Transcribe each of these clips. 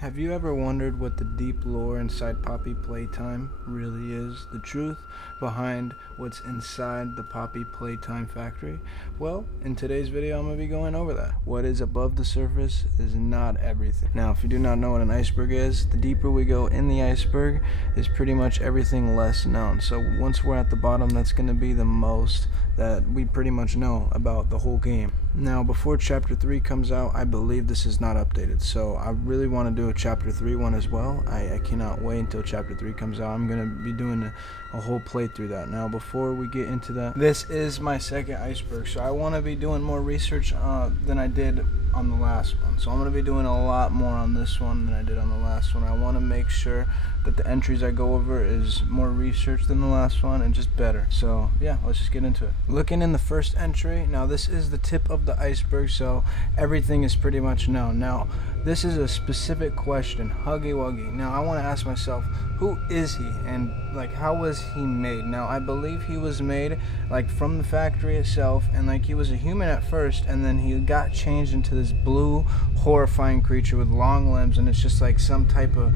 Have you ever wondered what the deep lore inside Poppy Playtime really is? The truth behind what's inside the Poppy Playtime factory? Well, in today's video I'm going to be going over that. What is above the surface is not everything. Now, if you do not know what an iceberg is, the deeper we go in the iceberg is pretty much everything less known. So once we're at the bottom, that's going to be the most that we pretty much know about the whole game. Now, before Chapter 3 comes out, I believe this is not updated, so I really want to do a Chapter 3 one as well. I cannot wait until Chapter 3 comes out. I'm going to be doing a whole playthrough that. Now, before we get into that, this is my second iceberg, so I want to be doing more research than I did on the last one. So I'm going to be doing a lot more on this one than I did on the last one. I want to make sure that the entries I go over is more research than the last one and just better. So yeah, let's just get into it. Looking in the first entry, now this is the tip of the iceberg, so everything is pretty much known. Now this is a specific question, Huggy Wuggy. Now I want to ask myself, who is he and like how was he made? Now I believe he was made like from the factory itself, and like he was a human at first, and then he got changed into this blue horrifying creature with long limbs, and it's just like some type of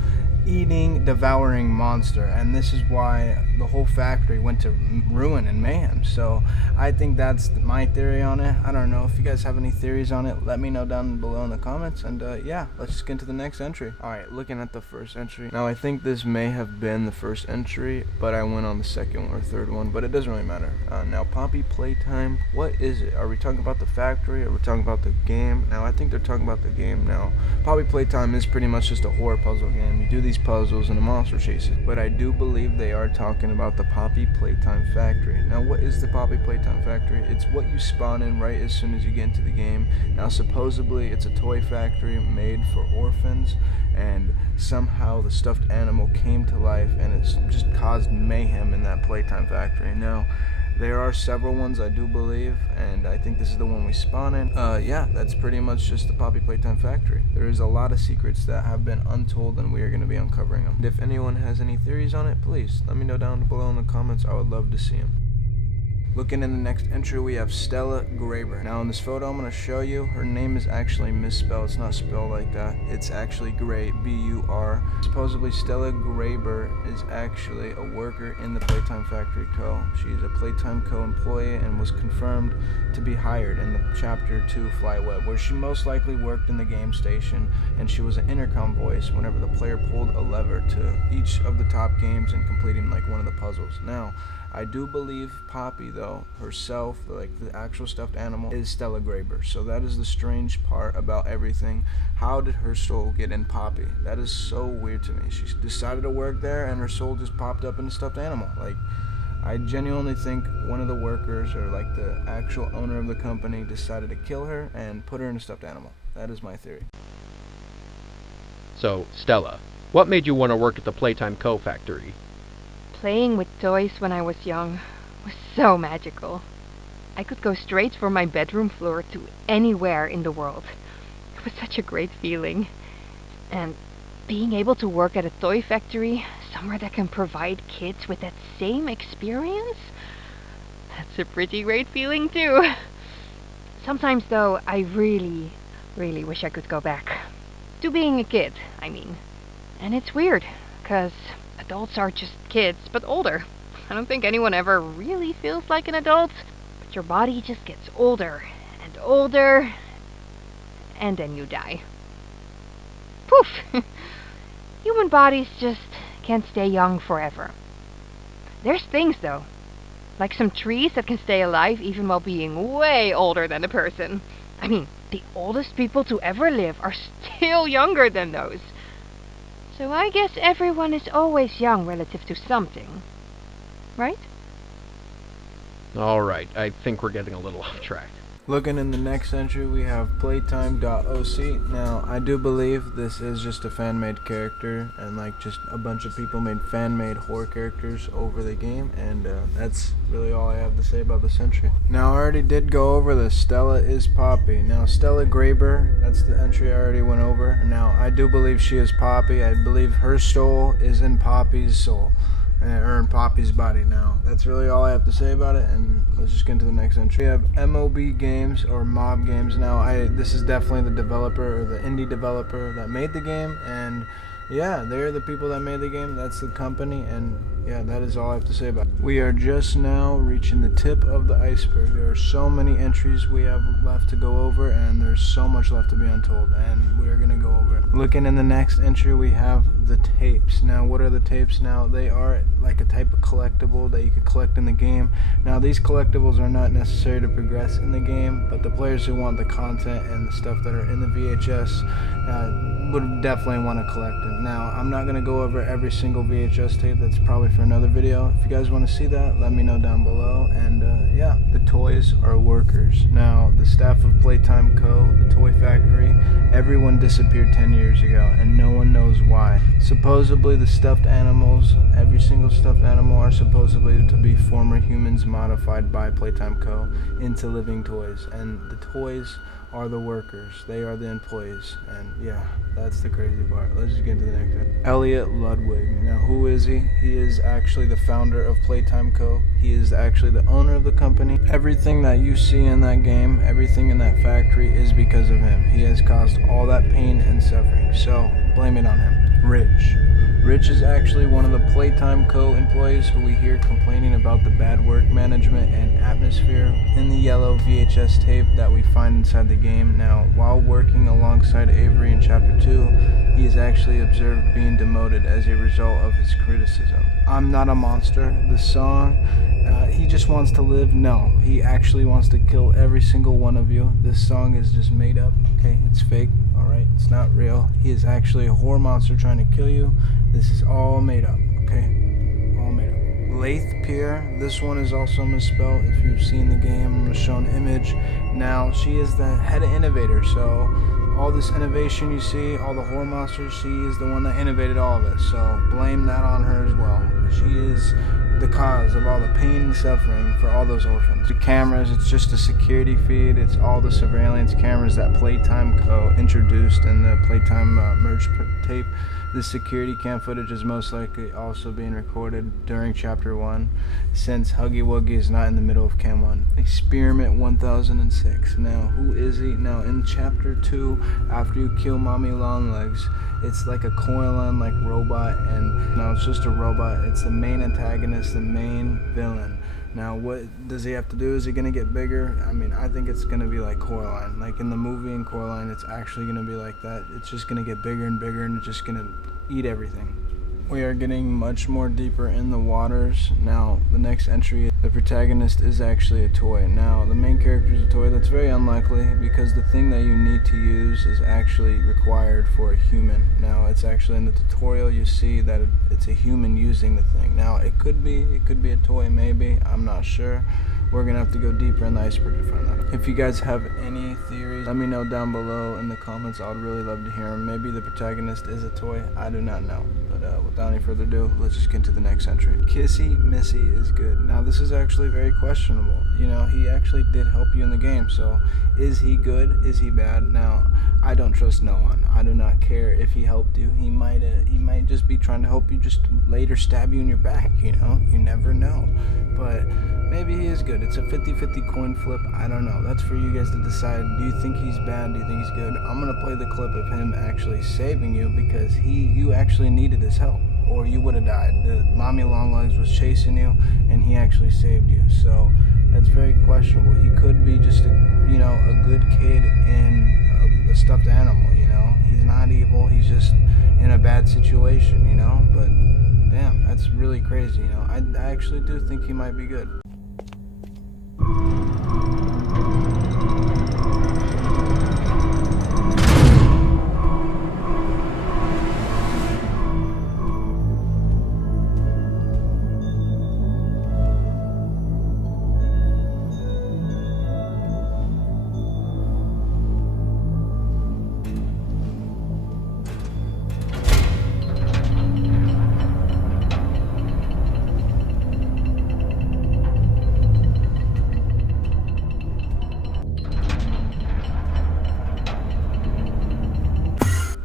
eating, devouring monster, and this is why the whole factory went to ruin and mayhem. So I think that's my theory on it. I don't know if you guys have any theories on it, let me know down below in the comments, and yeah, let's just get into the next entry. Alright, looking at the first entry, now I think this may have been the first entry, but I went on the second or third one, but it doesn't really matter. Now Poppy Playtime, what is it? Are we talking about the factory? Are we talking about the game? Now I think they're talking about the game. Now Poppy Playtime is pretty much just a horror puzzle game. You do these puzzles and a monster chases, but I do believe they are talking about the Poppy Playtime factory. Now what is the Poppy Playtime factory? It's what you spawn in right as soon as you get into the game. Now supposedly it's a toy factory made for orphans, and somehow the stuffed animal came to life and it's just caused mayhem in that Playtime factory. Now there are several ones, I do believe, and I think this is the one we spawn in. Yeah, that's pretty much just the Poppy Playtime factory. There is a lot of secrets that have been untold, and we are going to be uncovering them. And if anyone has any theories on it, please let me know down below in the comments. I would love to see them. Looking in the next entry, we have Stella Graber. Now in this photo I'm going to show you, her name is actually misspelled. It's not spelled like that. It's actually Gray, B-U-R. Supposedly Stella Graber is actually a worker in the Playtime Factory Co. She's a Playtime Co. employee and was confirmed to be hired in the Chapter 2 Fly Web, where she most likely worked in the game station, and she was an intercom voice whenever the player pulled a lever to each of the top games and completing like one of the puzzles. Now I do believe Poppy, though, herself, like the actual stuffed animal, is Stella Graber. So that is the strange part about everything. How did her soul get in Poppy? That is so weird to me. She decided to work there and her soul just popped up in a stuffed animal. Like, I genuinely think one of the workers or like the actual owner of the company decided to kill her and put her in a stuffed animal. That is my theory. So, Stella, what made you want to work at the Playtime Co. factory? Playing with toys when I was young was so magical. I could go straight from my bedroom floor to anywhere in the world. It was such a great feeling. And being able to work at a toy factory, somewhere that can provide kids with that same experience, that's a pretty great feeling too. Sometimes though, I really wish I could go back. To being a kid, I mean. And it's weird, 'cause adults are just kids, but older. I don't think anyone ever really feels like an adult, but your body just gets older and older, and then you die. Poof! Human bodies just can't stay young forever. There's things though, like some trees that can stay alive even while being way older than a person. I mean, the oldest people to ever live are still younger than those. So I guess everyone is always young relative to something, right? Alright, I think we're getting a little off track. Looking in the next entry, we have Playtime.oc. Now, I do believe this is just a fan-made character, and like just a bunch of people made fan-made horror characters over the game, and that's really all I have to say about this entry. Now, I already did go over this. Stella is Poppy. Now, Stella Graber, that's the entry I already went over. Now, I do believe she is Poppy. I believe her soul is in Poppy's soul. or in Poppy's body. Now, that's really all I have to say about it, and let's just get into the next entry. We have MOB Games, or Mob Games. Now, this is definitely the developer, or the indie developer that made the game, and yeah, they're the people that made the game. That's the company, and yeah, that is all I have to say about it. We are just now reaching the tip of the iceberg. There are so many entries we have left to go over, and there's so much left to be untold, and we are going to go over it. Looking in the next entry, we have the tapes. Now, what are the tapes? Now, they are like a type of collectible that you could collect in the game. Now, these collectibles are not necessary to progress in the game, but the players who want the content and the stuff that are in the VHS would definitely want to collect them. Now, I'm not going to go over every single VHS tape. That's probably for another video. If you guys want to see that, let me know down below. And yeah, the toys are workers. Now, the staff of Playtime Co., the toy factory, everyone disappeared 10 years ago, and no one knows why. Supposedly, the stuffed animals, every single stuffed animal, are supposedly to be former humans modified by Playtime Co. into living toys, and the toys are the workers. They are the employees, and yeah, that's the crazy part. Let's just get into the next one. Elliot Ludwig. Now, who is he? He is actually the founder of Playtime Co. He is actually the owner of the company. Everything that you see in that game, everything in that factory is because of him. He has caused all that pain and suffering, so blame it on him. Rich. Rich is actually one of the Playtime Co. employees who we hear complaining about the bad work management and atmosphere in the yellow VHS tape that we find inside the game. Now, while working alongside Avery in Chapter 2, he is actually observed being demoted as a result of his criticism. I'm not a monster. The song, he just wants to live. No, he actually wants to kill every single one of you. This song is just made up, okay? It's fake, alright? It's not real. He is actually a horror monster trying to kill you. This is all made up, okay? All made up. Lath Pier, this one is also misspelled. If you've seen the game, I'm going to show an image. Now, she is the head innovator, so all this innovation you see, all the horror monsters, she is the one that innovated all of this, so blame that on her as well. She is the cause of all the pain and suffering for all those orphans. The cameras, it's just a security feed. It's all the surveillance cameras that Playtime Co. introduced in the Playtime merge tape. This security cam footage is most likely also being recorded during Chapter 1, since Huggy Wuggy is not in the middle of Cam 1. Experiment 1006. Now, who is he? Now, in Chapter 2, after you kill Mommy Longlegs, it's like a Coraline-like robot, and no, it's just a robot. It's the main antagonist, the main villain. Now, what does he have to do? Is he going to get bigger? I mean, I think it's going to be like Coraline. Like in the movie in Coraline, it's actually going to be like that. It's just going to get bigger and bigger, and it's just going to eat everything. We are getting much more deeper in the waters. Now, the next entry, the protagonist is actually a toy. Now, the main character is a toy. That's very unlikely, because the thing that you need to use is actually required for a human. Now, it's actually in the tutorial you see that it's a human using the thing. Now, it could be a toy, maybe. I'm not sure. We're going to have to go deeper in the iceberg to find that out. If you guys have any theories, let me know down below in the comments. I would really love to hear them. Maybe the protagonist is a toy. I do not know. But without any further ado, let's just get to the next entry. Kissy Missy is good. Now, this is actually very questionable. You know, he actually did help you in the game. So, is he good? Is he bad? Now, I don't trust no one. I do not care if he helped you. He might just be trying to help you, just later stab you in your back, you know? You never know. But maybe he is good. It's a 50-50 coin flip. I don't know. That's for you guys to decide. Do you think he's bad? Do you think he's good? I'm going to play the clip of him actually saving you, because you actually needed his help, or you would have died. The Mommy Longlegs was chasing you, and he actually saved you. So that's very questionable. He could be just a good kid in a stuffed animal, you know? He's not evil. He's just in a bad situation, you know? But damn, that's really crazy, you know? I actually do think he might be good.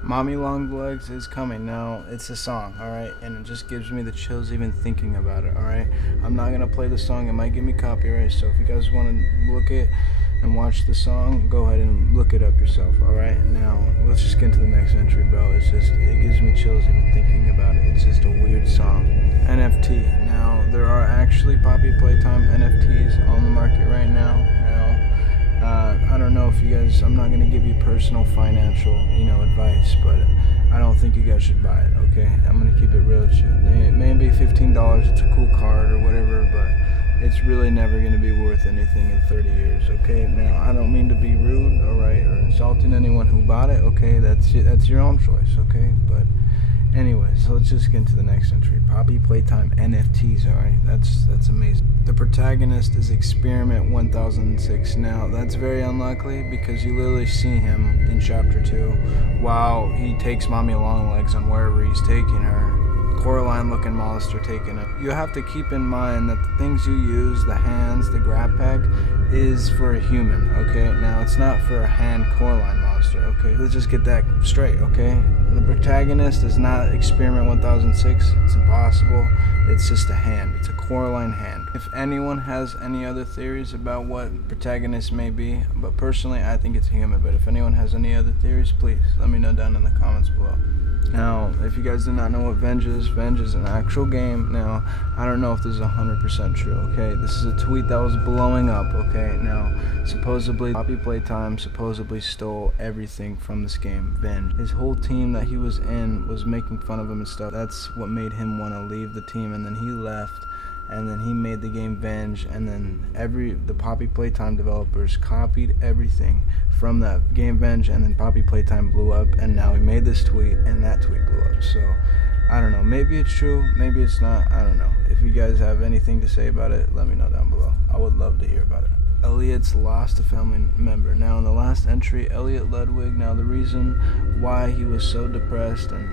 Mommy Long Legs is coming. Now, it's a song, alright? And it just gives me the chills even thinking about it, alright? I'm not gonna play the song, it might give me copyright, so if you guys want to look it and watch the song, go ahead and look it up yourself, alright? Now, let's just get into the next entry, bro. It gives me chills even thinking about it. It's just a weird song. NFT. Now, there are actually Poppy Playtime NFTs on the market right now. I don't know if you guys, I'm not going to give you personal financial, advice, but I don't think you guys should buy it, okay? I'm going to keep it real with you. It may be $15, it's a cool card or whatever, but it's really never going to be worth anything in 30 years, okay? Now, I don't mean to be rude, alright, or insulting anyone who bought it, okay? That's your own choice, okay? But anyways, so let's just get into the next entry. Poppy Playtime NFTs, alright? That's amazing. The protagonist is Experiment 1006. Now, that's very unlikely because you literally see him in Chapter 2 while he takes Mommy Longlegs on wherever he's taking her. Coraline-looking monster taking it. You have to keep in mind that the things you use, the hands, the grab pack, is for a human, okay? Now, it's not for a hand Coraline monster, okay? Let's just get that straight, okay? The protagonist is not Experiment 1006. It's impossible. It's just a hand. It's a Coraline hand. If anyone has any other theories about what protagonist may be, but personally, I think it's a human. But if anyone has any other theories, please let me know down in the comments below. Now, if you guys do not know what Venge is an actual game. Now, I don't know if this is 100% true, okay? This is a tweet that was blowing up, okay? Now, supposedly, Poppy Playtime supposedly stole everything from this game, Venge. His whole team that he was in was making fun of him and stuff. That's what made him want to leave the team, and then he left. And then he made the game Venge, and then the Poppy Playtime developers copied everything from that game Venge, and then Poppy Playtime blew up, and now he made this tweet, and that tweet blew up. So, I don't know. Maybe it's true, maybe it's not. I don't know. If you guys have anything to say about it, let me know down below. I would love to hear about it. Elliot's lost a family member. Now, in the last entry, Elliot Ludwig, now the reason why he was so depressed and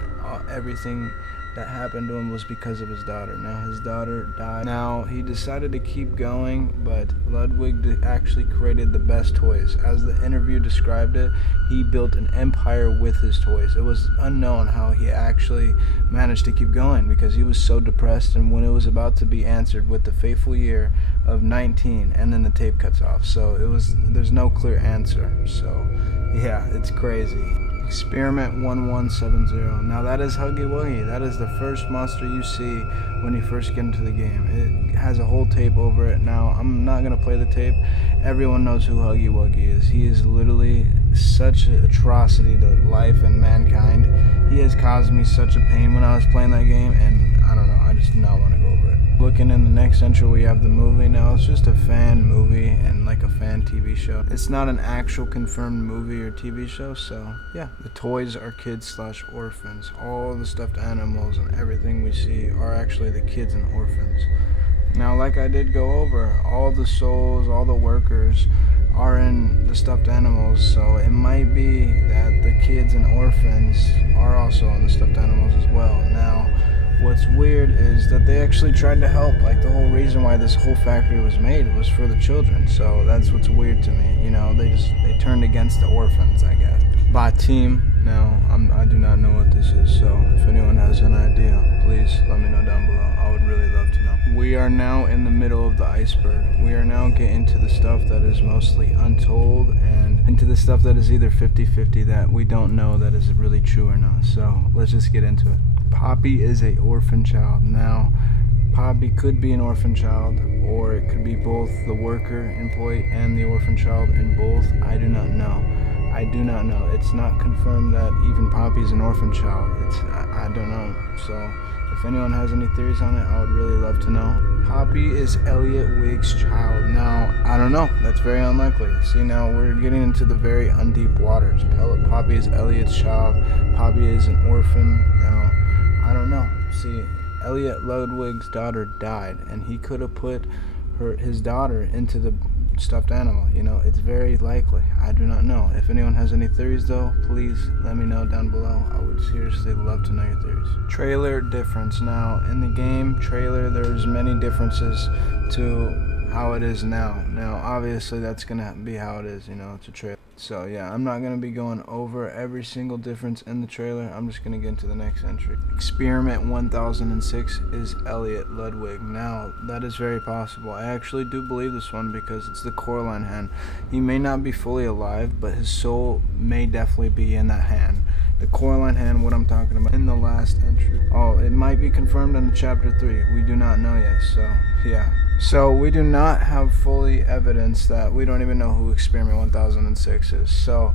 everything that happened to him was because of his daughter. Now, his daughter died. Now, he decided to keep going, but Ludwig actually created the best toys. As the interview described it, he built an empire with his toys. It was unknown how he actually managed to keep going because he was so depressed, and when it was about to be answered with the fateful year of 19, and then the tape cuts off. So there's no clear answer. So, yeah, it's crazy. Experiment 1170. Now that is Huggy Wuggy. That is the first monster you see when you first get into the game. It has a whole tape over it. Now, I'm not going to play the tape. Everyone knows who Huggy Wuggy is. He is literally such an atrocity to life and mankind. He has caused me such a pain when I was playing that game, and I don't know, I just do not want to go over it. Looking in the next entry, we have the movie. Now, it's just a fan movie and like a fan TV show. It's not an actual confirmed movie or TV show, so yeah. The toys are kids/orphans. All the stuffed animals and everything we see are actually the kids and orphans. Now, like I did go over, all the souls, all the workers are in the stuffed animals, so it might be that the kids and orphans are also on the stuffed animals as well. Now, what's weird is that they actually tried to help. Like, the whole reason why this whole factory was made was for the children. So that's what's weird to me. They turned against the orphans, I guess. By team. Now, I do not know what this is. So if anyone has an idea, please let me know down below. I would really love to know. We are now in the middle of the iceberg. We are now getting to the stuff that is mostly untold and into the stuff that is either 50-50 that we don't know that is really true or not. So let's just get into it. Poppy is an orphan child. Now, Poppy could be an orphan child, or it could be both the worker employee and the orphan child in both. I do not know. It's not confirmed that even Poppy is an orphan child. I don't know. So if anyone has any theories on it, I would really love to know. Poppy is Elliot Wig's child. Now, I don't know. That's very unlikely. See, now we're getting into the very undeep waters. Poppy is Elliot's child. Poppy is an orphan. Now, I don't know. See, Elliot Ludwig's daughter died, and he could have put his daughter into the stuffed animal. It's very likely. I do not know. If anyone has any theories, though, please let me know down below. I would seriously love to know your theories. Trailer difference. Now, in the game trailer, there's many differences to how it is now. Now, obviously, that's gonna be how it is. You know, it's a trailer. So yeah, I'm not gonna be going over every single difference in the trailer. I'm just gonna get into the next entry. Experiment 1006 is Elliot Ludwig. Now, that is very possible. I actually do believe this one because it's the Coraline hand. He may not be fully alive, but his soul may definitely be in that hand. The Coraline hand, what I'm talking about in the last entry. Oh, it might be confirmed in chapter 3. We do not know yet, so yeah. So we do not have fully evidence that we don't even know who Experiment 1006 is. So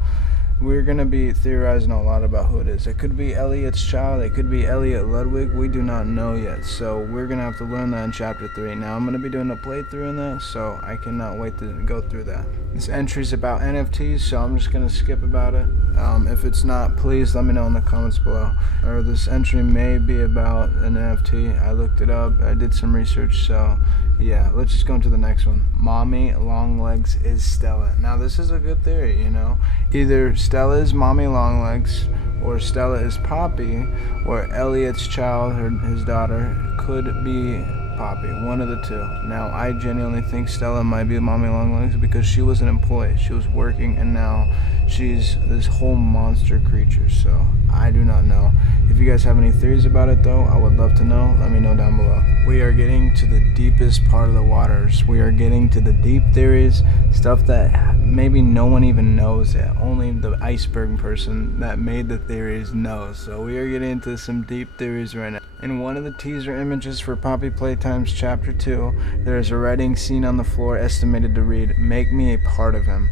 we're going to be theorizing a lot about who it is. It could be Elliot's child. It could be Elliot Ludwig. We do not know yet. So we're going to have to learn that in chapter 3. Now I'm going to be doing a playthrough in that, so I cannot wait to go through that. This entry is about NFTs, so I'm just going to skip about it. If it's not, please let me know in the comments below. Or this entry may be about an NFT. I looked it up. I did some research, so yeah, let's just go into the next one. Mommy Longlegs is Stella. Now this is a good theory, you know. Either Stella is Mommy Longlegs, or Stella is Poppy, or Elliot's child, his daughter, could be Poppy. One of the two. Now I genuinely think Stella might be Mommy Longlegs because she was an employee. She was working, and now she's this whole monster creature. So I do not know. If you guys have any theories about it though, I would love to know. Let me know down below. We are getting to the deepest part of the waters. We are getting to the deep theories, stuff that maybe no one even knows yet. Only the iceberg person that made the theories knows. So we are getting into some deep theories right now. In one of the teaser images for Poppy Playtime's chapter 2, there is a writing seen on the floor estimated to read, "Make me a part of him."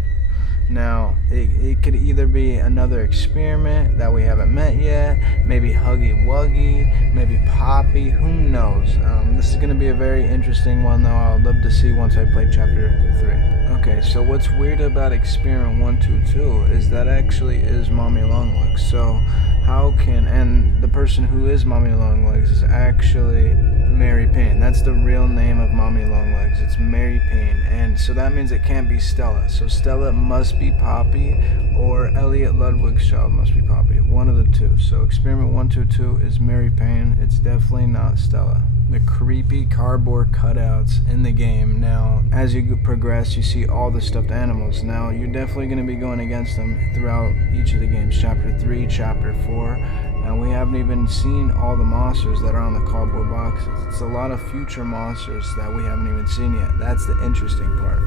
Now, it could either be another experiment that we haven't met yet, maybe Huggy Wuggy, maybe Poppy, who knows. This is going to be a very interesting one though. I'll love to see once I play chapter 3. Okay, so what's weird about experiment 122 is that actually is Mommy Longlegs. So how can, and the person who is Mommy Longlegs is actually Mary Payne. That's the real name of Mommy Longlegs. It's Mary Payne. And so that means it can't be Stella. So Stella must be Poppy, or Elliot Ludwig's child must be Poppy. One of the two. So experiment 122 is Mary Payne. It's definitely not Stella. The creepy cardboard cutouts in the game. Now, as you progress, you see all the stuffed animals. Now, you're definitely going to be going against them throughout each of the games. Chapter 3, Chapter 4. And we haven't even seen all the monsters that are on the cardboard boxes. It's a lot of future monsters that we haven't even seen yet. That's the interesting part.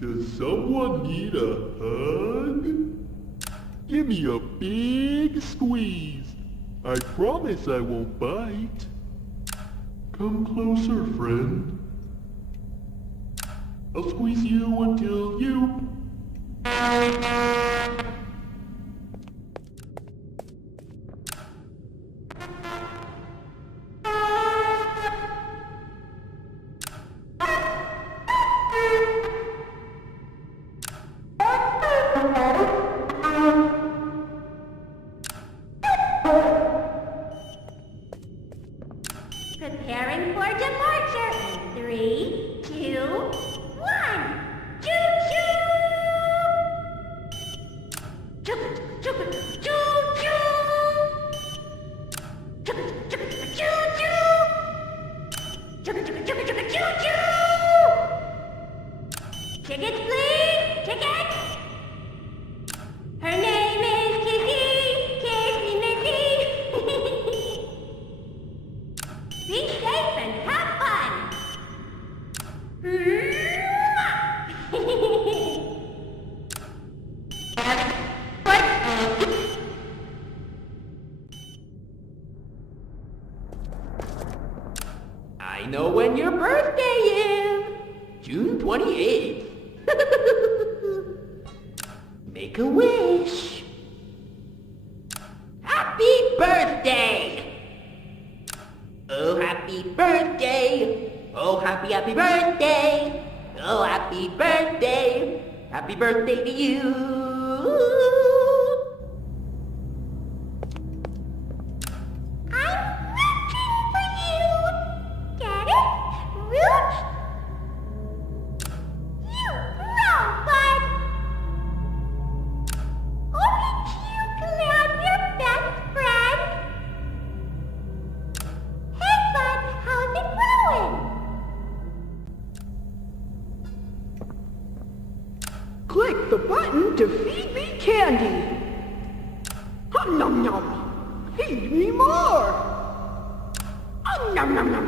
Does someone need a hug? Give me a big squeeze. I promise I won't bite. Come closer, friend. I'll squeeze you until you... Preparing for departure in 3, 2, 1. Choo-choo! Choo-choo-choo-choo! Choo-choo-choo-choo! Choo-choo-choo-choo-choo! Tickets, please! Tickets! Her name is Kissy! Kissy Missy! Be safe and have fun! I know when your birthday is! June 28th. Make a wish. Happy birthday! Oh, happy birthday! Oh, happy birthday! Oh, happy birthday! Happy birthday to you! I'm rooting for you! Get it? Root? You robot! Aren't you glad we're best friends? button to feed me candy. Hum nom nom. Feed me more. Hum nom nom nom.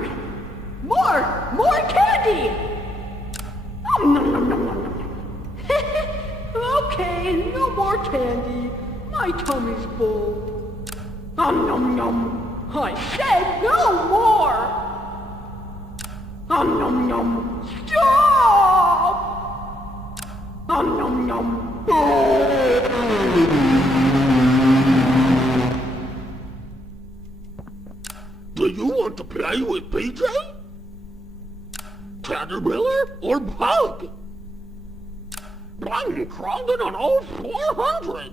More candy. Hum nom nom nom nom. Okay, no more candy. My tummy's full. Hum nom nom. I said no more. Hum nom nom. Stop. Hum nom nom. Do you want to play with PJ? Caterpillar or Bug? I'm crawling on all 400s.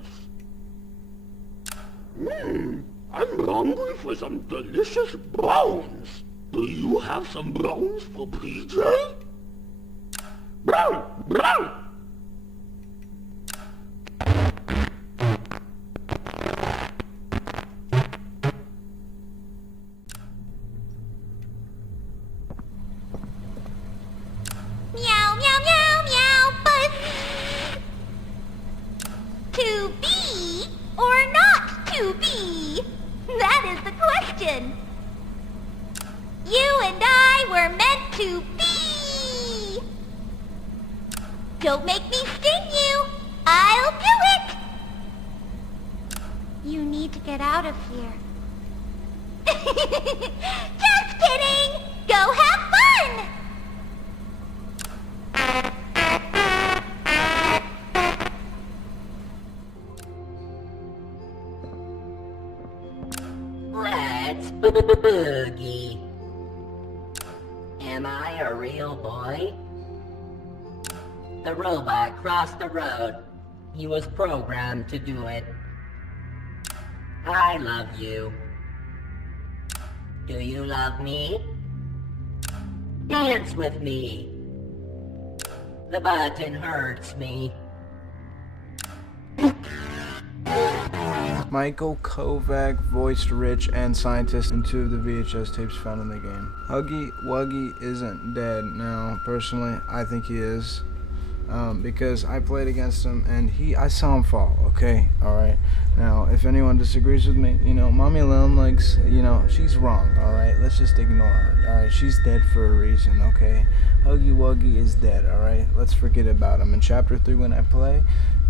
I'm hungry for some delicious bones. Do you have some bones for PJ? Brown, brown. Meow, meow, meow, meow, buzz. To be or not to be? That is the question. You and I were meant to be. Don't make me sting you. I'll do it. You need to get out of here. Just kidding. Go have fun. Let's boogie. Am I a real boy? The robot crossed the road. He was programmed to do it. I love you. Do you love me? Dance with me. The button hurts me. Michael Kovac voiced Rich and scientist in 2 of the VHS tapes found in the game. Huggy Wuggy isn't dead now. Personally, I think he is. Because I played against him and I saw him fall, okay? Alright? Now, if anyone disagrees with me, Mommy Longlegs, she's wrong, alright? Let's just ignore her, alright? She's dead for a reason, okay? Huggy Wuggy is dead, alright? Let's forget about him. In Chapter 3 when I play,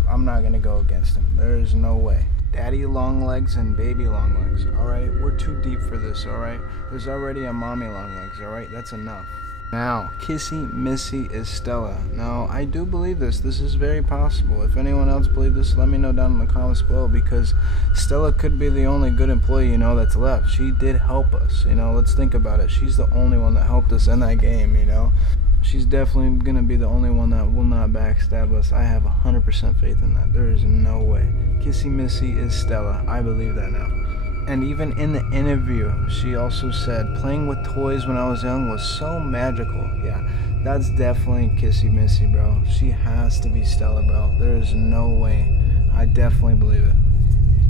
I'm not gonna go against him. There is no way. Daddy Longlegs and Baby Longlegs, alright? We're too deep for this, alright? There's already a Mommy Longlegs, alright? That's enough. Now, Kissy Missy is Stella. Now, I do believe this. This is very possible. If anyone else believes this, let me know down in the comments below, because Stella could be the only good employee, that's left. She did help us, let's think about it. She's the only one that helped us in that game, She's definitely going to be the only one that will not backstab us. I have 100% faith in that. There is no way. Kissy Missy is Stella. I believe that now. And even in the interview, she also said, playing with toys when I was young was so magical. Yeah, that's definitely Kissy Missy, bro. She has to be Stella, bro. There is no way. I definitely believe it.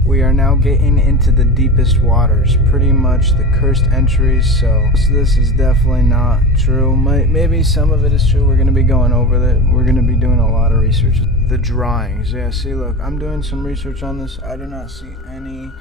We are now getting into the deepest waters, pretty much the cursed entries, so this is definitely not true. Maybe some of it is true. We're going to be going over that. We're going to be doing a lot of research. The drawings. Yeah, see, look, I'm doing some research on this. I do not see anything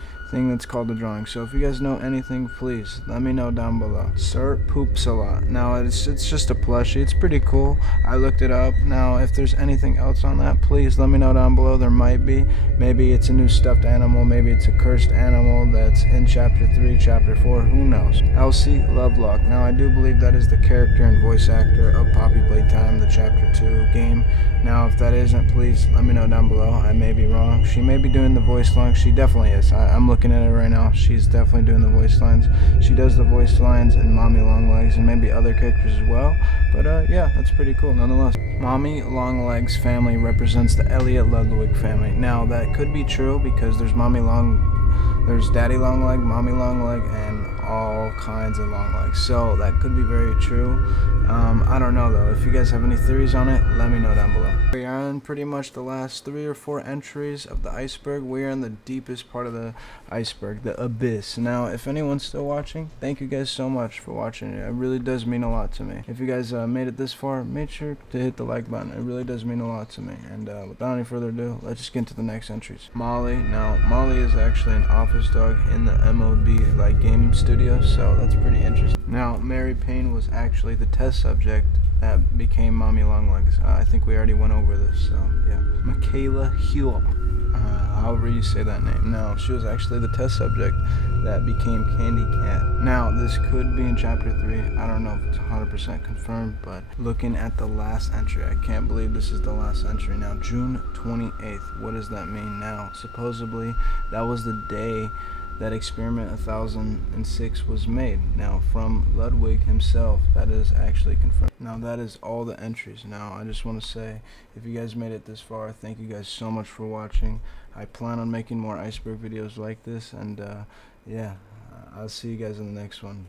that's called the drawing. So if you guys know anything, please let me know down below. Sir Poops a Lot. Now it's just a plushie. It's pretty cool. I looked it up. Now if there's anything else on that, please let me know down below. There might be. Maybe it's a new stuffed animal. Maybe it's a cursed animal that's in Chapter 3, Chapter 4. Who knows? Elsie Lovelock. Now I do believe that is the character and voice actor of Poppy Playtime, the Chapter 2 game. Now if that isn't, please let me know down below. I may be wrong. She may be doing the voice lines. She definitely is. I'm looking at it right now. She's definitely doing the voice lines. She does the voice lines in Mommy Longlegs and maybe other characters as well. But yeah, that's pretty cool nonetheless. Mommy Longlegs family represents the Elliot Ludwig family. Now that could be true because there's Daddy Longleg, Mommy Longleg, and all kinds of long legs. So that could be very true. I don't know though. If you guys have any theories on it, let me know down below. We are in pretty much the last 3 or 4 entries of the iceberg. We are in the deepest part of the iceberg, the abyss. Now, if anyone's still watching, thank you guys so much for watching. It really does mean a lot to me. If you guys made it this far, make sure to hit the like button. It really does mean a lot to me. And without any further ado, let's just get into the next entries. Molly. Now, Molly is actually an office dog in the MOB game studio, so that's pretty interesting. Now, Mary Payne was actually the test subject that became Mommy Longlegs. I think we already went over this, so yeah. Michaela Hewell, however you say that name. Now, she was actually the test subject that became Candy Cat. Now, this could be in chapter 3. I don't know if it's 100% confirmed, but looking at the last entry, I can't believe this is the last entry. Now, June 28th, what does that mean? Now, supposedly, that was the day that Experiment 1006 was made. Now, from Ludwig himself, that is actually confirmed. Now, that is all the entries. Now, I just want to say, if you guys made it this far, thank you guys so much for watching. I plan on making more iceberg videos like this, and yeah, I'll see you guys in the next one.